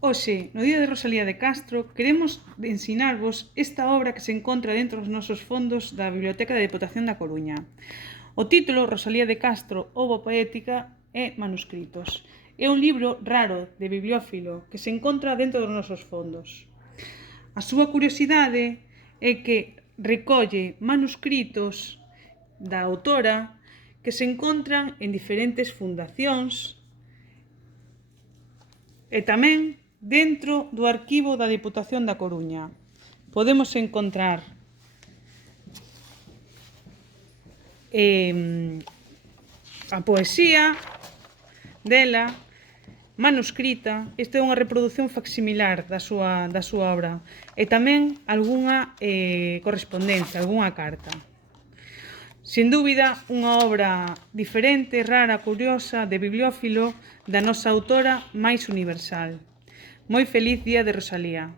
Hoxe, no Día de Rosalía de Castro, queremos ensinarvos esta obra que se encontra dentro dos nosos fondos da Biblioteca da Deputación da Coruña. O título, Rosalía de Castro, Obo Poética e Manuscritos. É un libro raro de bibliófilo que se encontra dentro dos nosos fondos. A súa curiosidade é que recolle manuscritos da autora que se encontran en diferentes fundacións e tamén dentro do arquivo da Deputación da Coruña. Podemos encontrar a poesía dela manuscrita. Esta é unha reproducción facsimilar da súa obra e tamén algunha correspondencia, algunha carta. Sin dúbida, unha obra diferente, rara, curiosa, de bibliófilo da nosa autora máis universal. Moi feliz Día de Rosalía.